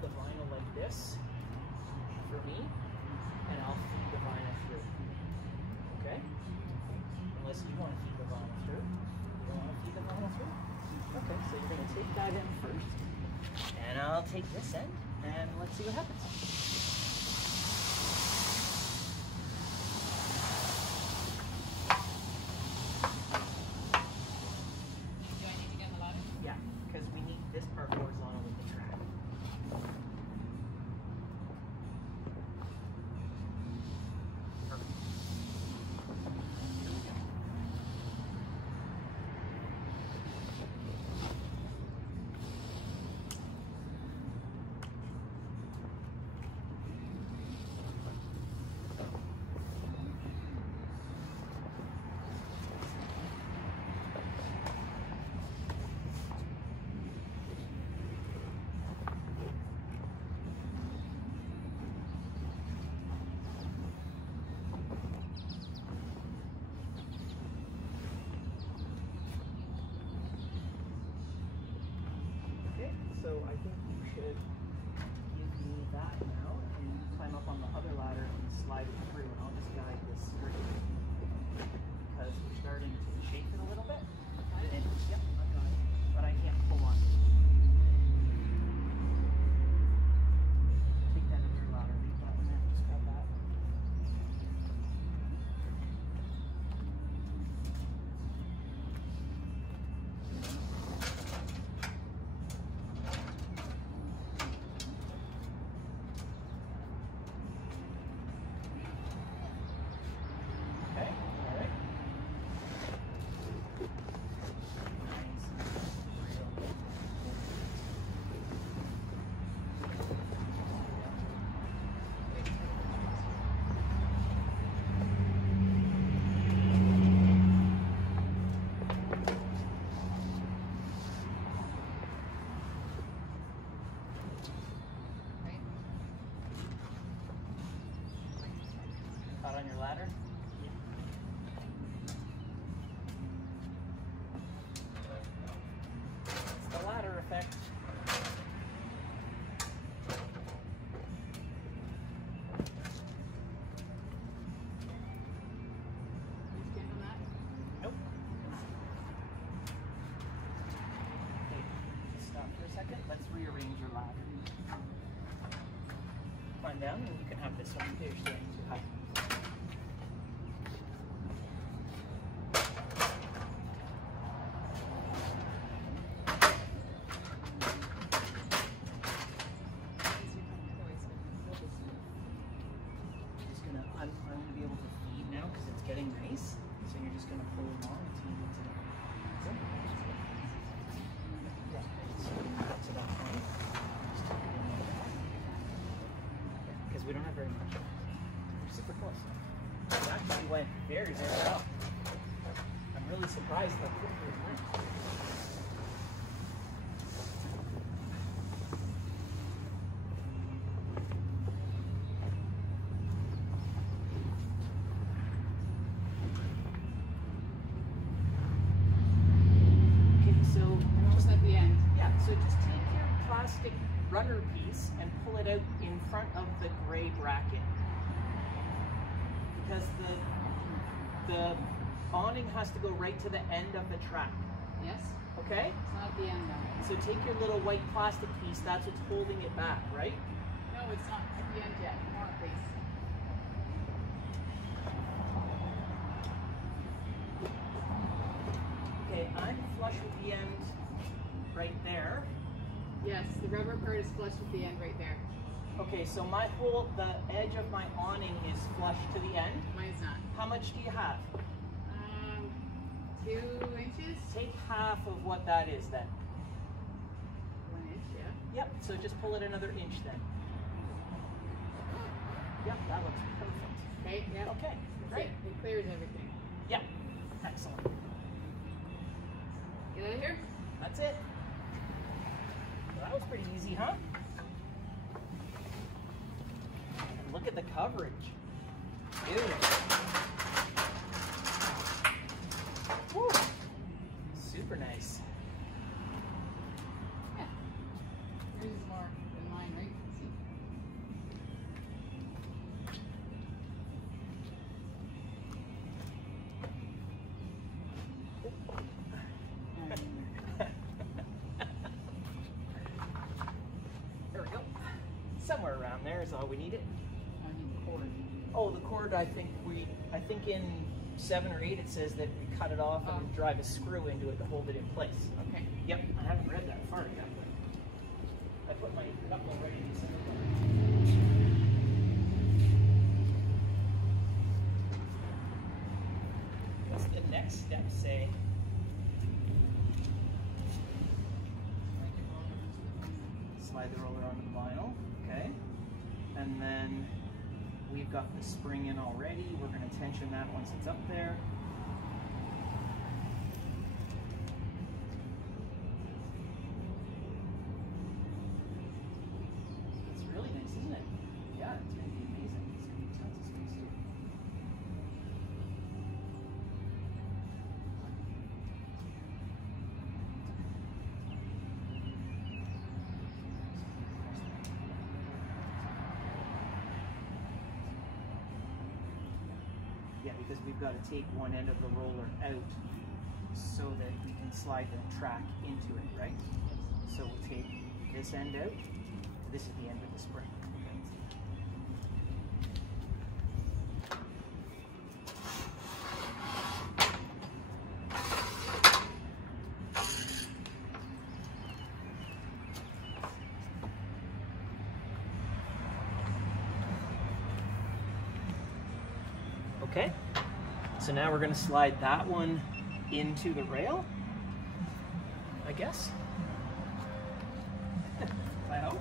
build the vinyl like this for me, and I'll feed the vinyl through. Okay? Unless you want to feed the vinyl through. You don't want to feed the vinyl through? Okay, so you're going to take that in first, and I'll take this end, and let's see what happens. Do I need to get the ladder? Yeah, because we need this part horizontal with the track. Perfect. Here we go. So I think you should give me that now, and you climb up on the other ladder and slide it through, and I'll just guide this straight because we're starting to shape it a little bit. And, yep, I got it, but I can't pull on it. Take that other ladder, leave that one there, just grab that. Okay, all right. Right? Out on your ladder? It's the ladder effect. You stand on that? Nope. Okay, just stop for a second. Let's rearrange your ladder. Climb down and you can have this one. You're standing too high. I'm going to be able to feed now because it's getting nice. So you're just going to pull along until you get to that. Yeah, so you get to that point. Just take it in there. Because we don't have very much. We're super close. It actually went very, very well. I'm really surprised how quickly it went. Almost at the end. Yeah, so just take your plastic runner piece and pull it out in front of the gray bracket. Because the awning has to go right to the end of the track, Yes? okay? It's not at the end though. So take your little white plastic piece, that's what's holding it back, right? No, it's not at the end yet. More, please. Okay, I'm flush with the end right there. Yes, the rubber part is flush with the end right there. Okay, so the edge of my awning is flush to the end. Mine's not. How much do you have? 2 inches? Take half of what that is then. 1 inch, yeah. Yep, so just pull it another inch then. Yep, that looks perfect. Okay, yeah. Okay, That's great. it. It clears everything. Yeah, excellent. Get out of here? That's it. Well, that was pretty easy, huh? And look at the coverage. Beautiful. Woo. Super nice. Yeah. Yours is more than mine, right? Somewhere around there is all we needed. I need the cord. Oh, the cord, I think in 7 or 8 it says that we cut it off and drive a screw into it to hold it in place. Okay. Yep, I haven't read that far yet, but I put my knuckle right in the center. What's the next step say? Slide the roller onto the vinyl, okay? And then we've got the spring in already. We're going to tension that once it's up there. It's really nice, isn't it? Yeah, it's going to be amazing. It's going to be tons of space too. Yeah, because we've got to take one end of the roller out so that we can slide the track into it, right? So we'll take this end out. This is the end of the spring. Okay, so now we're going to slide that one into the rail, I guess. I hope.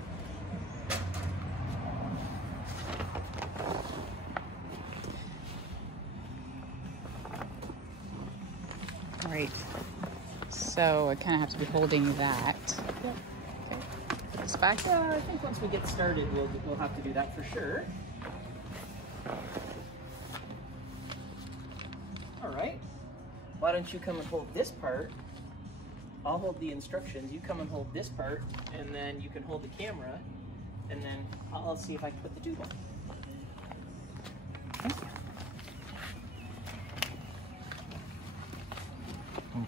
All right. So I kind of have to be holding that. Yep. Okay. Put this back. I think once we get started, we'll have to do that for sure. All right. Why don't you come and hold this part? I'll hold the instructions. You come and hold this part, and then you can hold the camera, and then I'll see if I can put the tube on. Thank you.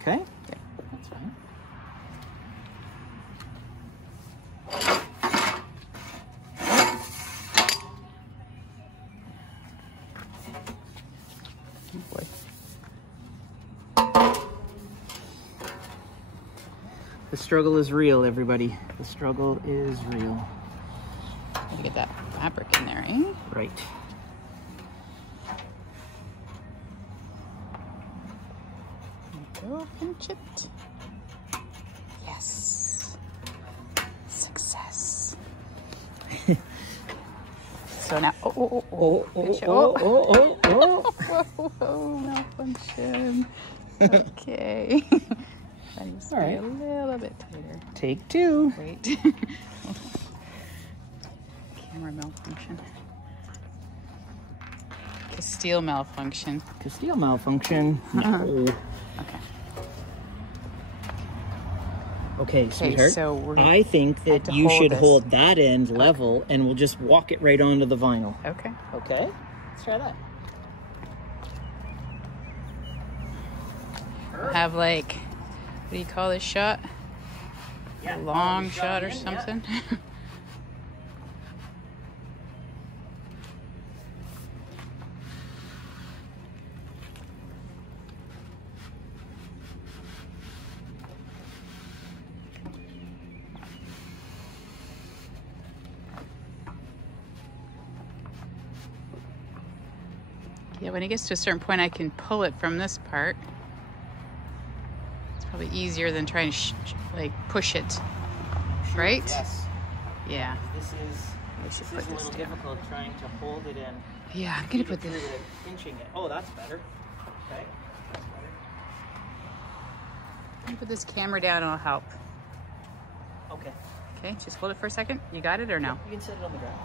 Okay. Yeah, that's fine. Oh boy. The struggle is real, everybody. The struggle is real. Gotta get that fabric in there, eh? Right. Go pinch it. Yes. Success. So now, pinch it. Whoa, malfunction. Okay. That needs to be a little bit tighter. Take 2. Wait. Camera malfunction. Castile malfunction. Castile malfunction. No. Okay. Okay, sweetheart. So I think that you should hold that end level, and we'll just walk it right onto the vinyl. Okay. Okay? Let's try that. Have like, what do you call this shot? Yeah, A long shot shot or in, something? Yeah. Yeah, when it gets to a certain point, I can pull it from this part. It's probably easier than trying to like push it, right? Yes. Yeah. This is a little difficult trying to hold it in. Yeah, I'm gonna put this. this. Pinching it. Oh, that's better. Okay. That's better. I'm gonna put this camera down. It'll help. Okay. Okay, just hold it for a second. You got it or no? You can set it on the ground.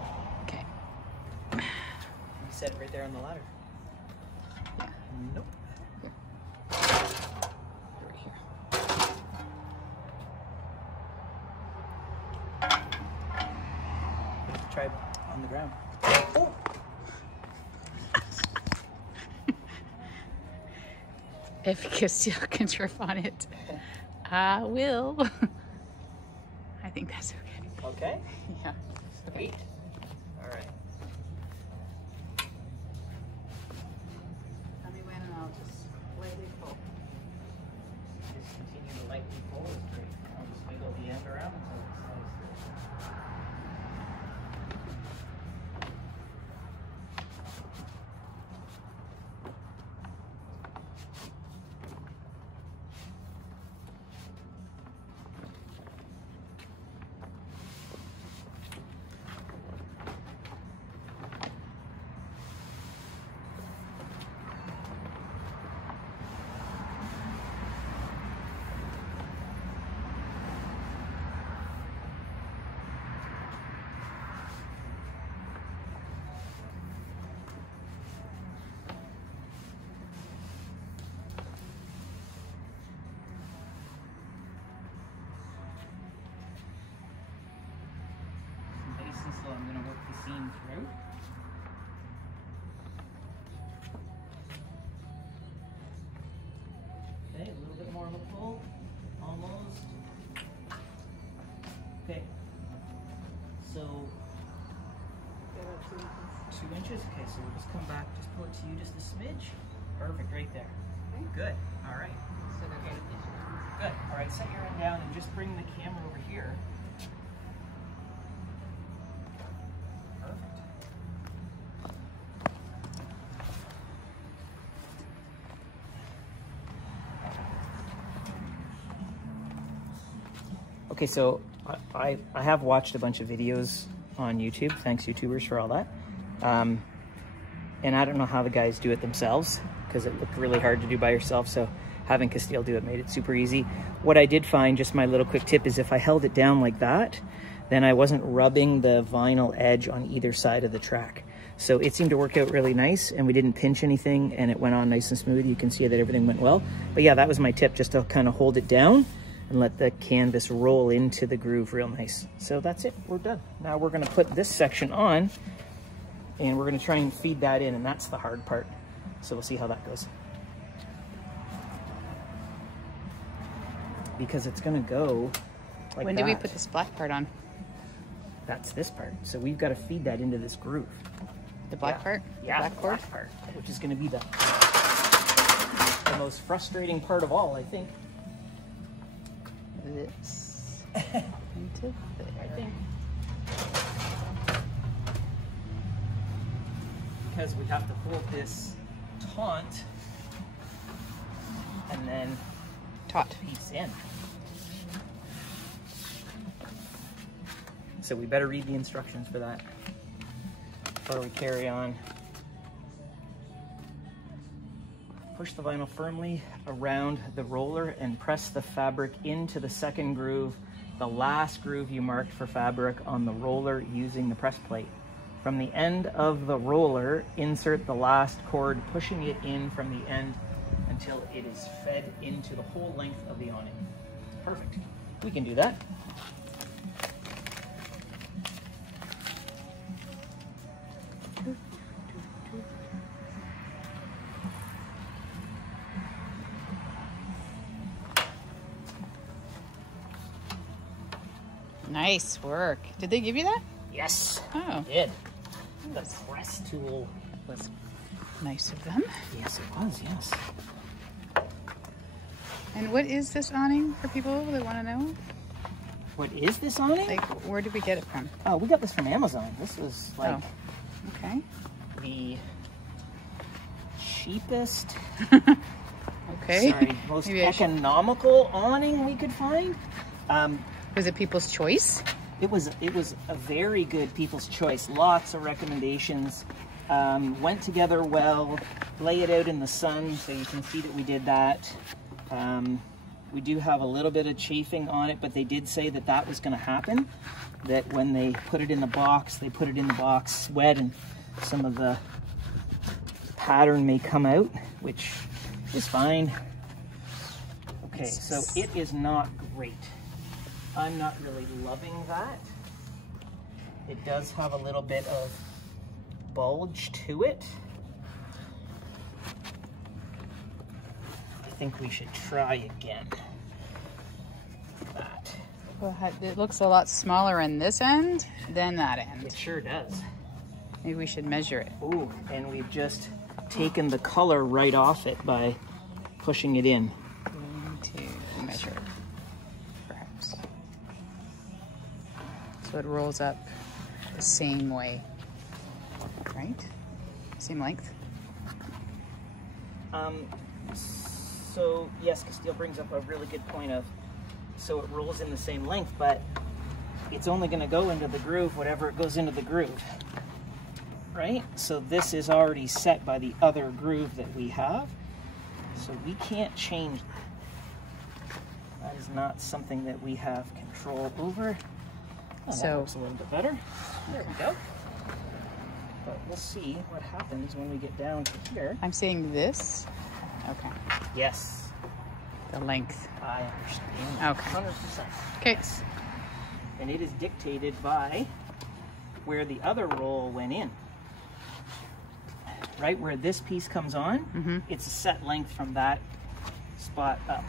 Okay. You set it right there on the ladder. Yeah. Nope. Here. Right here. Try on the ground. Oh! If Castile can trip on it, I will. I think that's okay. Okay. Yeah. Okay. I'm going to work the seam through. Okay, a little bit more of a pull, almost. Okay, so 2 inches. Okay, so we'll just come back, just pull it to you just a smidge. Perfect, right there. Okay. Good. All right. Okay. Good. All right, set your end down and just bring the camera over here. Perfect. Okay, so I have watched a bunch of videos on YouTube. Thanks, YouTubers, for all that. And I don't know how the guys do it themselves because it looked really hard to do by yourself. So having Castile do it made it super easy. What I did find, just my little quick tip, is if I held it down like that, then I wasn't rubbing the vinyl edge on either side of the track. So it seemed to work out really nice, and we didn't pinch anything, and it went on nice and smooth. You can see that everything went well. But yeah, that was my tip, just to kind of hold it down and let the canvas roll into the groove real nice. So that's it, we're done. Now we're gonna put this section on, and we're gonna try and feed that in, and that's the hard part. So we'll see how that goes. Because it's gonna go like when that. did we put this black part on? That's this part. So we've got to feed that into this groove. The black part? Yeah, the black part, which is gonna be the most frustrating part of all, I think. This into there. I think. Because we have to hold this taut and then taut piece in. So we better read the instructions for that before we carry on. Push the vinyl firmly around the roller and press the fabric into the second groove, the last groove you marked for fabric on the roller using the press plate. From the end of the roller, insert the last cord, pushing it in from the end until it is fed into the whole length of the awning. Perfect. We can do that. Nice work. Did they give you that? Yes, Oh. I did. The press tool Was nice of them. Yes, it was, yes. And what is this awning for people that want to know? What is this awning? Like, where did we get it from? Oh, we got this from Amazon. This is like Okay. the cheapest, Okay. sorry, most Maybe I should- economical awning we could find. Was it people's choice? It was a very good people's choice. Lots of recommendations. Went together well. Lay it out in the sun so you can see that we did that. We do have a little bit of chafing on it, but they did say that that was going to happen. That when they put it in the box, they put it in the box wet and some of the pattern may come out, which is fine. Okay, so it is not great. I'm not really loving that. It does have a little bit of bulge to it. I think we should try again. That. Well, it looks a lot smaller in this end than that end. It sure does. Maybe we should measure it. Ooh, and we've just taken the color right off it by pushing it in. We need to measure it, perhaps. So it rolls up the same way, right? Same length? So yes, Castile brings up a really good point of, so it rolls in the same length, but it's only going to go into the groove, whatever it goes into the groove, right? So this is already set by the other groove that we have, so we can't change that. That is not something that we have control over. Oh, that looks a little bit better. There we go. But we'll see what happens when we get down to here. I'm seeing this. Okay. Yes. The length. I understand. Okay. 100%. Okay. Yes. And it is dictated by where the other roll went in. Right where this piece comes on, it's a set length from that spot up.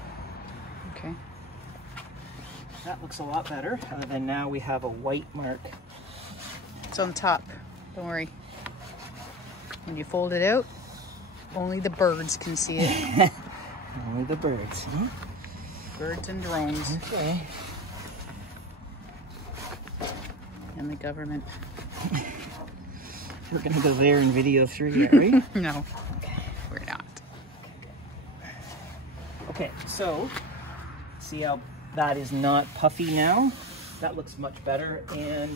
Okay. That looks a lot better, other than now we have a white mark. It's on top, don't worry. When you fold it out, only the birds can see it. Only the birds. Hmm? Birds and drones. Okay. And the government. We're gonna go there and video through yet, right? No, we're not. Okay, so see how that is not puffy now? That looks much better, and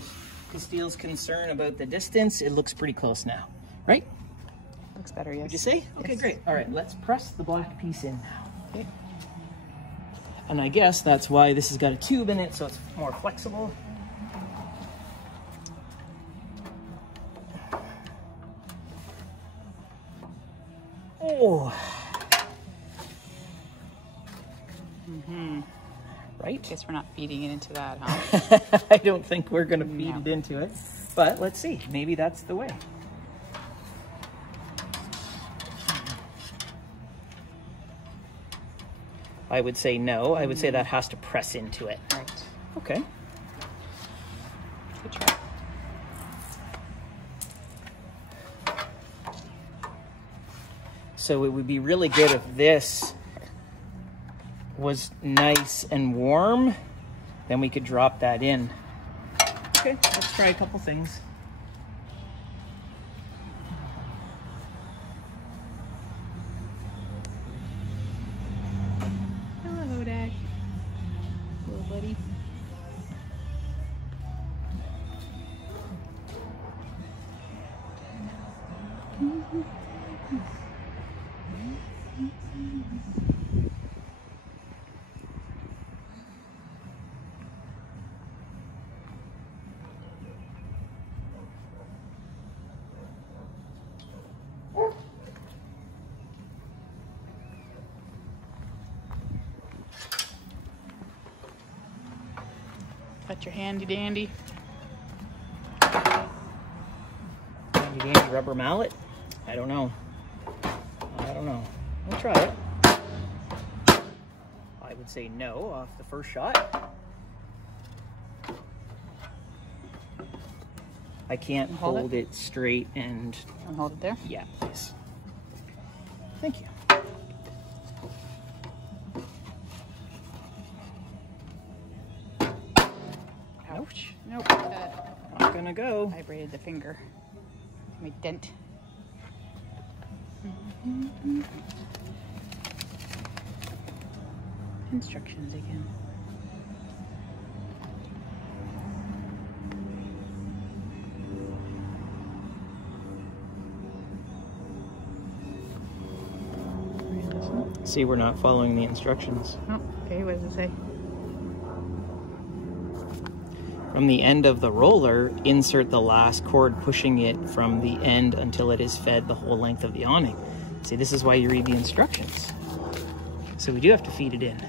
Castile's concern about the distance, it looks pretty close now, right? Looks better, yes. Would you say? Okay, yes. great. All right, let's press the black piece in now. Okay. And I guess that's why this has got a tube in it, so it's more flexible. Oh. Right? Guess we're not feeding it into that, huh? I don't think we're going to feed it into it, but let's see. Maybe that's the way. I would say no. I would say that has to press into it. Right. Okay. Good try. So it would be really good if this was nice and warm, then we could drop that in. Okay, let's try a couple things. Hello, Dad. Little buddy. Got your handy dandy. Handy dandy rubber mallet? I don't know. I don't know. We'll try it. I would say no off the first shot. I can't hold it straight and... I'll hold it there. Yeah, please. Thank you. Ouch. Nope. Not gonna go. Vibrated the finger. My dent. Instructions again. See, we're not following the instructions. Oh, okay, what does it say? From the end of the roller, insert the last cord, pushing it from the end until it is fed the whole length of the awning. See, this is why you read the instructions. So we do have to feed it in.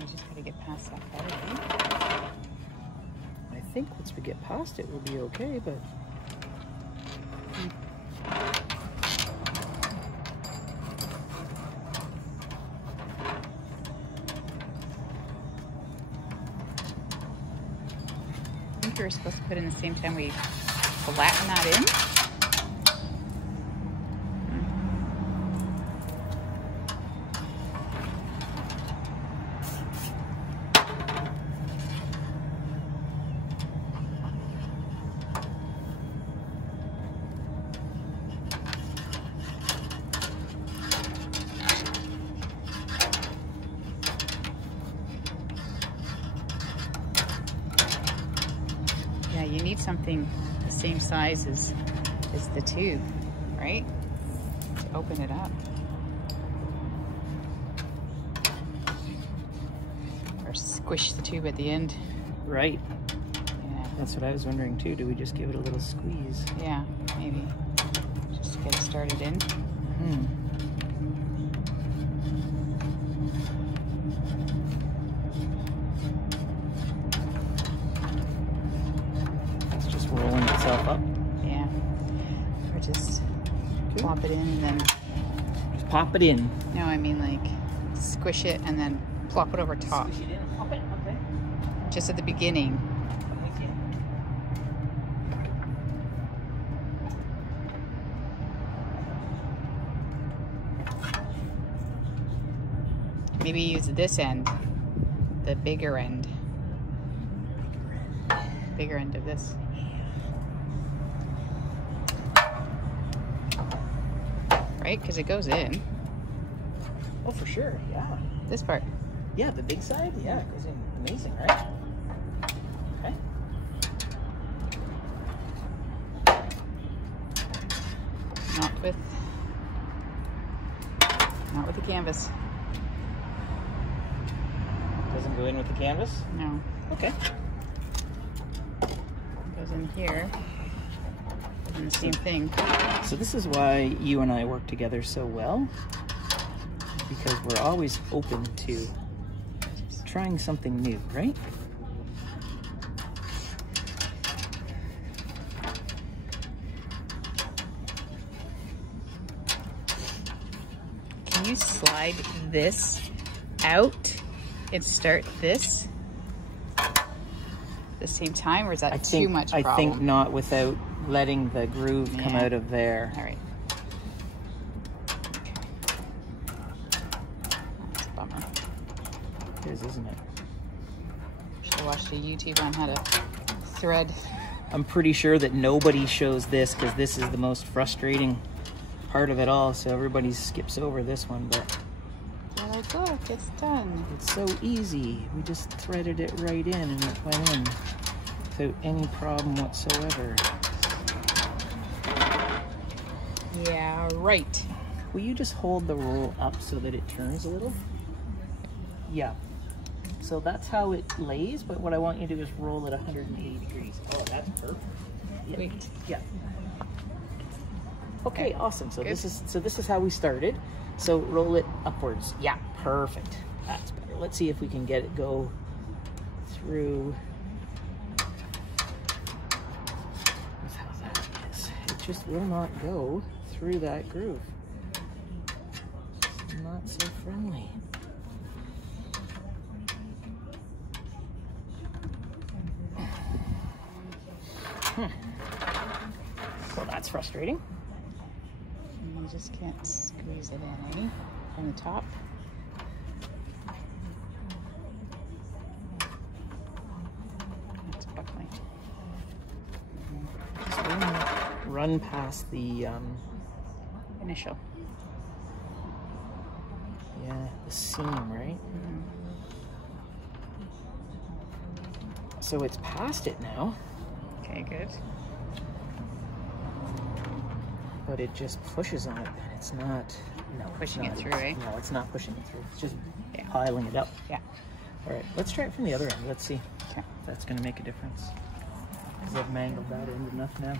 You just gotta get past that part, I think. I think once we get past it, we'll be okay, but... I think we were supposed to put in the same time we flatten that in. something the same size as the tube, right? To open it up. Or squish the tube at the end. Right. Yeah. That's what I was wondering too. Do we just give it a little squeeze? Yeah, maybe. Just to get it started in. It's just rolling itself up. Yeah. Or just plop it in and then... Just pop it in. No, I mean like squish it and then plop it over top. Squish it in and pop it, okay. Just at the beginning. Maybe use this end, the bigger end. Bigger end of this. Right? Because it goes in. Oh, for sure, yeah. This part. Yeah, the big side? Yeah, it goes in amazing, right? Okay. Not with the canvas. Doesn't go in with the canvas? No. Okay. It goes in here. And the same thing. So this is why you and I work together so well, because we're always open to trying something new, right? Can you slide this out and start this at the same time, or is that too much problem? I think not, without letting the groove come out of there. All right. That's a bummer. It is, isn't it? Should have watched a YouTube on how to thread. I'm pretty sure that nobody shows this because this is the most frustrating part of it all, so everybody skips over this one, but They're like, look, it's done. it's so easy. We just threaded it right in and it went in without any problem whatsoever. Yeah, right. Will you just hold the roll up so that it turns a little? Yeah. So that's how it lays, but what I want you to do is roll it 180 degrees. Oh, that's perfect. Yeah. Wait. Yeah. Okay, awesome. So Good. this is how we started. So roll it upwards. Yeah, perfect. That's better. Let's see if we can get it go through. That's how that is. It just will not go through that groove. Not so friendly. Well, that's frustrating. You just can't squeeze it in, eh? From the top. It's buckling. Just run past the Initial. yeah, the seam, right? So it's past it now, Okay, good. but it just pushes on it, and it's not Pushing it's it through, not, eh? No, it's not pushing it through. It's just Yeah. piling it up. Yeah. All right, let's try it from the other end. Let's see Okay. if that's going to make a difference. Because I've mangled that end enough now.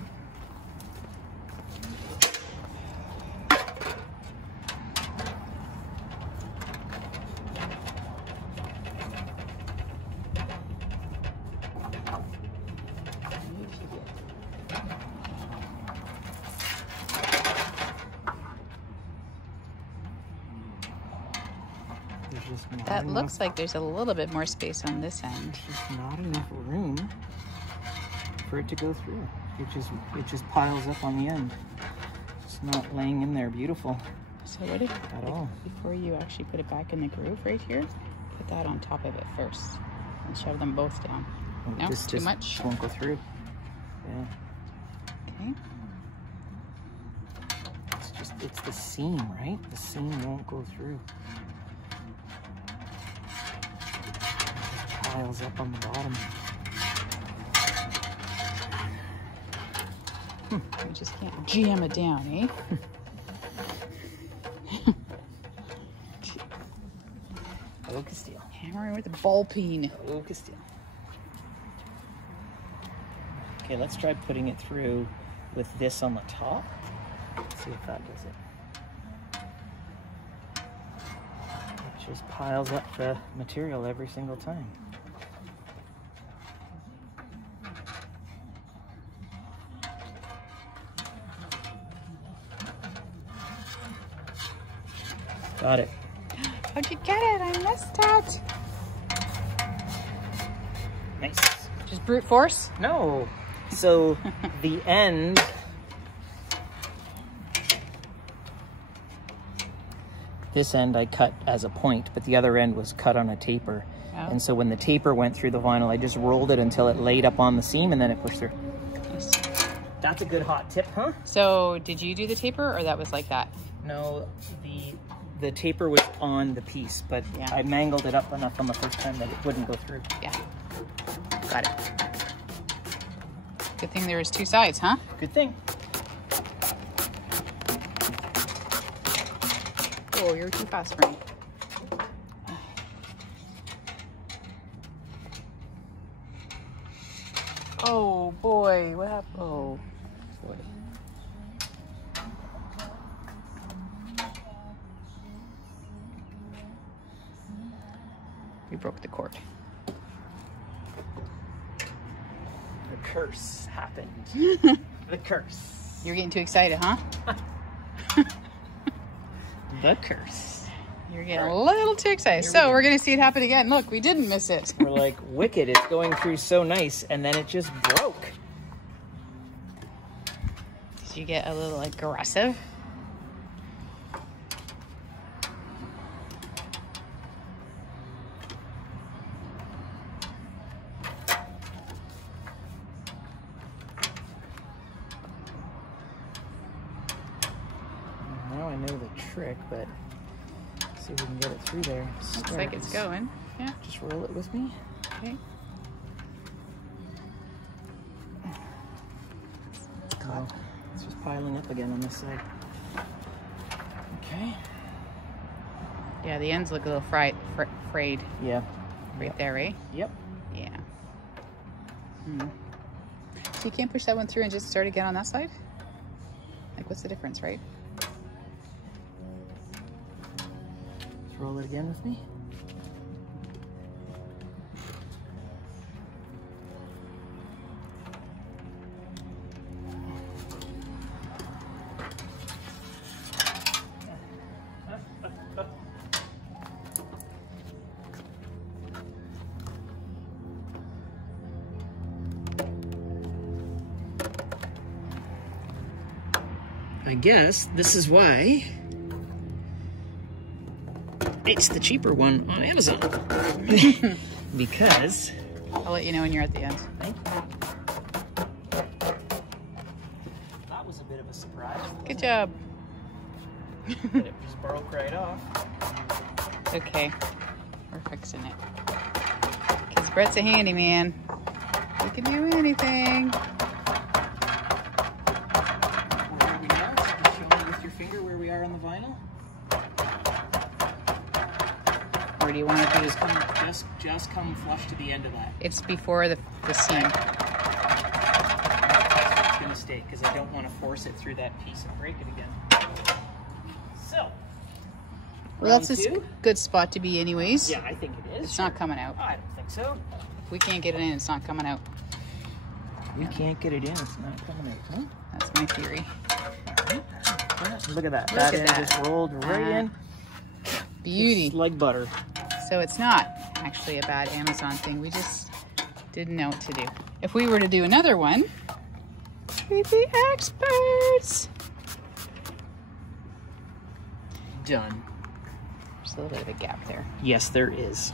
That looks like there's a little bit more space on this end. There's just not enough room for it to go through. It just piles up on the end. It's not laying in there beautiful So what if, at all. before you actually put it back in the groove right here, put that on top of it first and shove them both down. No, This too much? just won't go through. Yeah. Okay. It's the seam, right? The seam won't go through. Piles up on the bottom. We just can't jam it down, eh? Oh, Castile. Hammering with a ball peen. Oh, Castile. Okay, let's try putting it through with this on the top. Let's see if that does it. It just piles up the material every single time. Got it. How'd you get it? I missed it. Nice. Just brute force? No. So the end, this end I cut as a point, but the other end was cut on a taper. Oh. And so when the taper went through the vinyl, I just rolled it until it laid up on the seam and then it pushed through. Nice. That's a good hot tip, huh? So did you do the taper or that was like that? No, the taper was on the piece, but yeah. I mangled it up enough on the first time that it wouldn't go through. Yeah. Got it. Good thing there was two sides, huh? Good thing. Oh, you're too fast for me. Oh boy, what happened? Oh boy. You broke the cord. The curse happened. The curse. You're getting too excited, huh? The curse. You're getting a little too excited. So we're going to see it happen again. Look, we didn't miss it. We're like, wicked, it's going through so nice, and then it just broke. Did you get a little aggressive? Now I know the trick, but let's see if we can get it through there. Looks like it's going. Yeah. Just roll it with me. Okay. Oh, it's just piling up again on this side. Okay. Yeah, the ends look a little frayed. Yeah. Right there, eh? Yep. Yeah. So you can't push that one through and just start again on that side? Like, what's the difference, right? Let's roll it again with me. I guess this is why it's the cheaper one on Amazon. Because I'll let you know when you're at the end. Thank you. That was a bit of a surprise. Good job. But it just broke right off. Okay, we're fixing it. Because Brett's a handyman. He can do anything. Or do you want to do just come flush to the end of that? It's before the seam. That's what's going to stay because I don't want to force it through that piece and break it again. So, well, that's a good spot to be anyways. Yeah, I think it is. It's not coming out. I don't think so. If we can't get it in, it's not coming out. We can't get it in, it's not coming out, huh? That's my theory. Look at that. Look at end that. just rolled right in. Beauty. It's like butter. So it's not actually a bad Amazon thing. We just didn't know what to do. If we were to do another one, we'd be experts. Done. There's a little bit of a gap there. Yes, there is.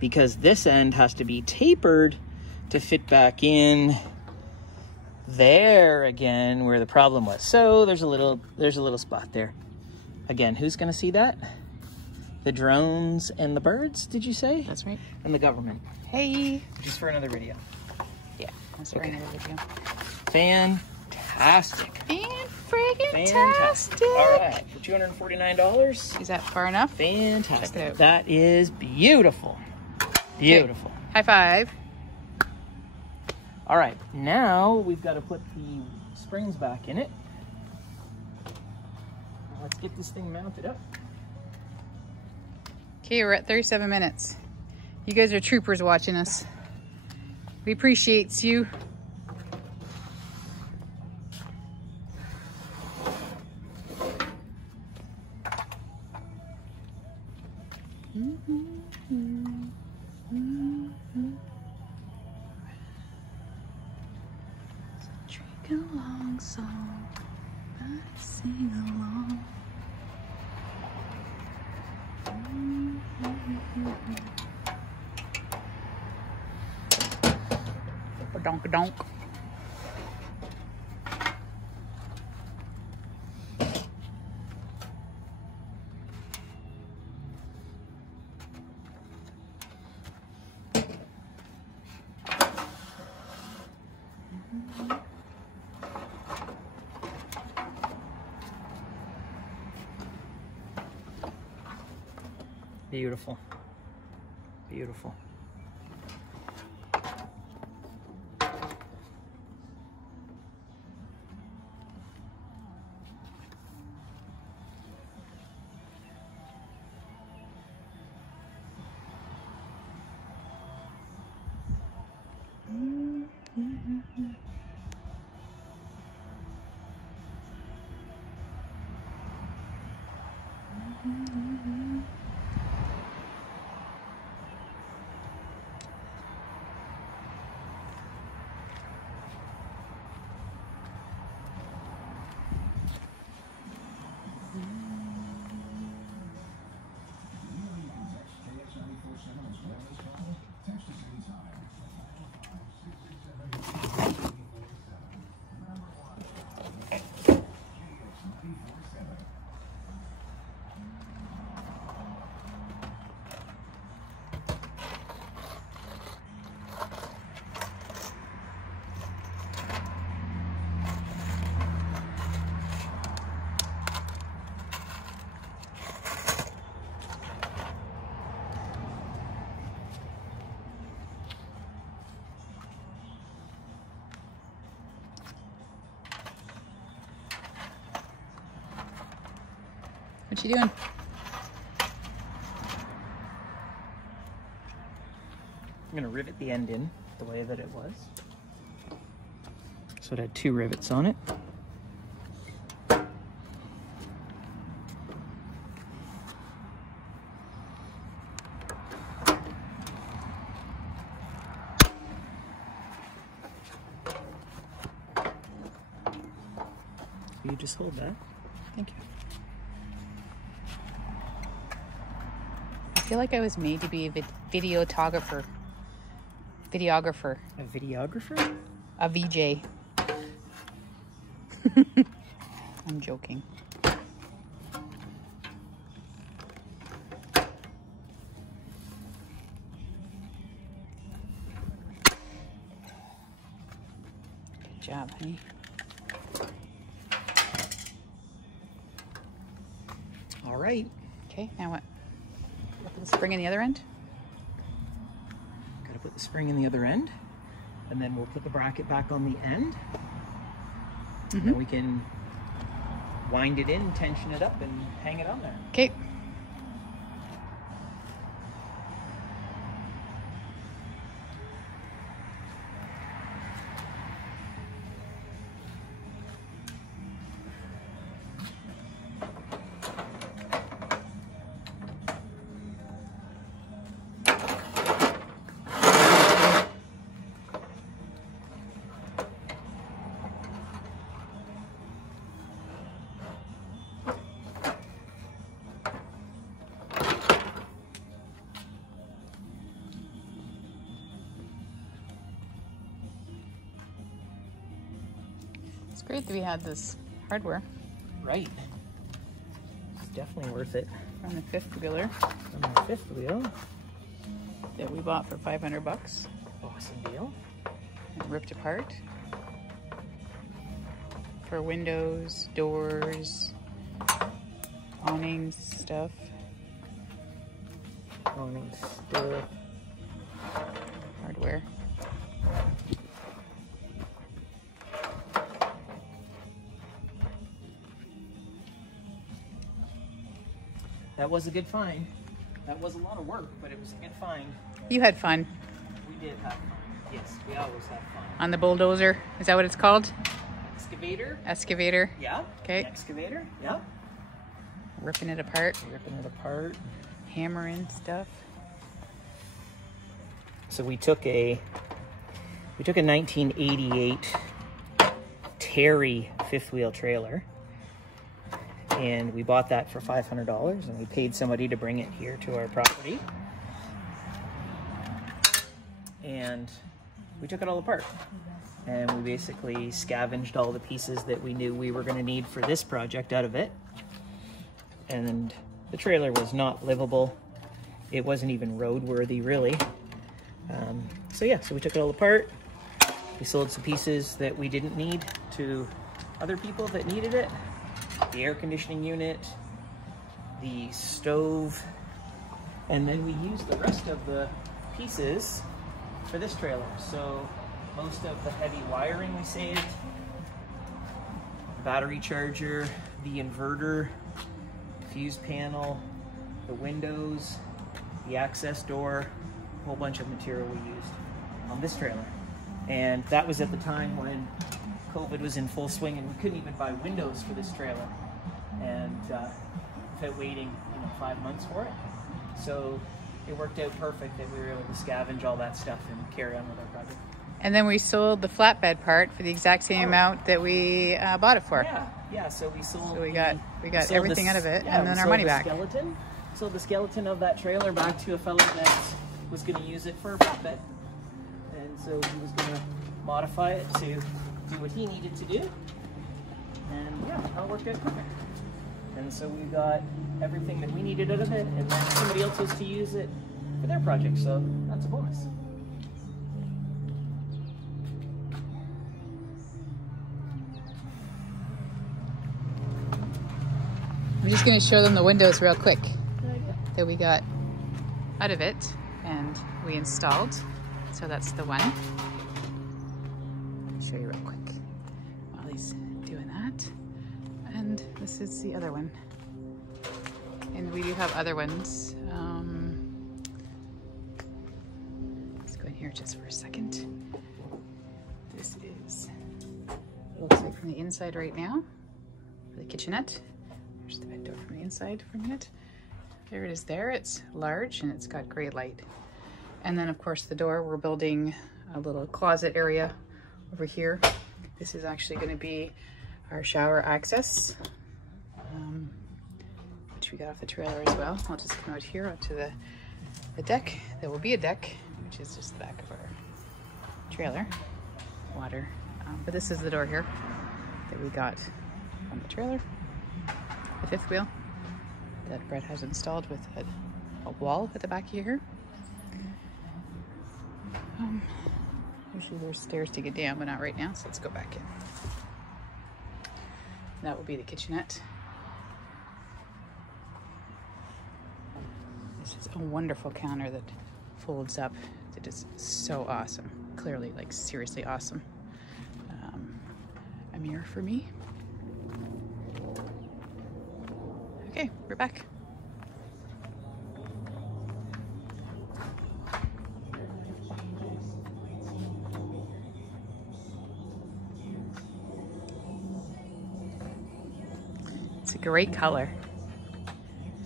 Because this end has to be tapered to fit back in there again where the problem was. So there's a little spot there. Again, who's going to see that? The drones and the birds, did you say? That's right. And the government. Hey. Just for another video. Yeah, that's for another video. Fantastic. Fan-friggin-tastic. All right, for $249. Is that far enough? Fantastic. Check it out. That is beautiful. Beautiful. Okay. High five. All right, now we've got to put the springs back in it. Now let's get this thing mounted up. Okay, we're at 37 minutes. You guys are troopers watching us. We appreciate you. Drink along song, I sing along. Donk donk. Beautiful. Beautiful. What you doing? I'm gonna rivet the end in the way that it was. So it had 2 rivets on it. You just hold that. Thank you. I feel like I was made to be a videographer. Videographer. A videographer? A VJ. I'm joking. Good job, honey. All right. Okay, now what? Put the spring in the other end? Gotta put the spring in the other end, and then we'll put the bracket back on the end. And then we can wind it in, tension it up, and hang it on there. Okay. It's great that we had this hardware Right. It's definitely worth it. from the fifth wheeler On the 5th wheel. that we bought for 500 bucks Awesome deal. and ripped apart. for windows, doors, awnings, stuff. Awning stuff. Hardware. That was a good find. That was a lot of work, but it was a good find. You had fun. We did have fun. Yes, we always have fun. On the bulldozer. Is that what it's called? Excavator? Excavator. Yeah. Okay. The excavator? Yeah. Ripping it apart. Ripping it apart. Hammering stuff. So we took a 1988 Terry fifth wheel trailer, and we bought that for $500, and we paid somebody to bring it here to our property. And we took it all apart, and we basically scavenged all the pieces that we knew we were going to need for this project out of it. And the trailer was not livable. It wasn't even roadworthy, really. So we took it all apart. We sold some pieces that we didn't need to other people that needed it. The air conditioning unit, the stove, and then we used the rest of the pieces for this trailer. So most of the heavy wiring we saved, battery charger, the inverter, fuse panel, the windows, the access door, a whole bunch of material we used on this trailer. And that was at the time when COVID was in full swing and we couldn't even buy windows for this trailer. And without waiting 5 months for it. So it worked out perfect that we were able to scavenge all that stuff and carry on with our project. And then we sold the flatbed part for the exact same amount that we bought it for. Yeah. So we sold. So we got everything out of it, and then our money back. Sold the skeleton of that trailer back to a fellow that was going to use it for a flatbed, and so he was going to modify it to do what he needed to do, and yeah, it all worked out perfect. And so we got everything that we needed out of it, and then somebody else was to use it for their project, so that's a bonus. I'm just going to show them the windows real quick that we got out of it and we installed. So that's the one. I'll show you real quick while he's doing that. And this is the other one. And we do have other ones. Let's go in here just for a second. This is, it looks like from the inside right now, the kitchenette. There's the bed door from the inside for a minute. There it is there. It's large and it's got great light. And then of course the door, we're building a little closet area over here. This is actually going to be our shower access, which we got off the trailer as well. I'll just come out here onto the deck. There will be a deck, which is just the back of our trailer. Water. But this is the door here that we got from the trailer. The fifth wheel that Brett has installed with a wall at the back of here. Usually there's stairs to get down, but not right now, so let's go back in. That will be the kitchenette. This is a wonderful counter that folds up. It is so awesome. Clearly, like seriously awesome. A mirror for me. Okay, we're back. It's a great color.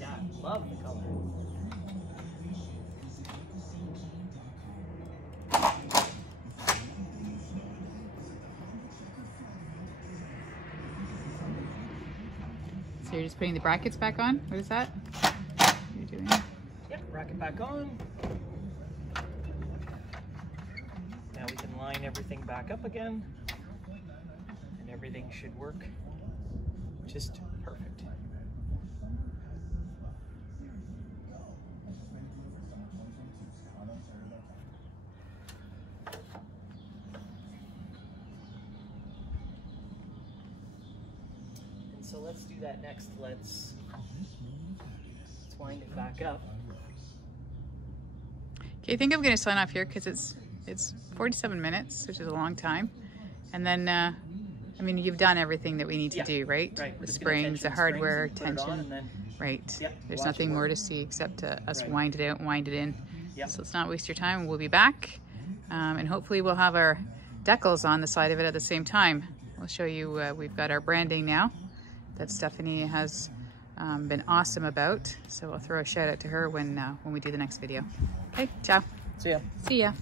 Yeah, I love the color. So you're just putting the brackets back on? What is that you're doing? Yep, bracket back on. Now we can line everything back up again, and everything should work just perfect. so let's do that next. Let's wind it back up. Okay, I think I'm going to sign off here because it's 47 minutes, which is a long time. And then, I mean, you've done everything that we need to do, right? Right. The springs, the hardware, tension. Then, right. yep, There's nothing more to see except us wind it out and wind it in. Yep. So let's not waste your time. We'll be back. And hopefully we'll have our decals on the side of it at the same time. We'll show you, we've got our branding now that Stephanie has been awesome about. So I'll throw a shout out to her when we do the next video. Okay, ciao. See ya. See ya.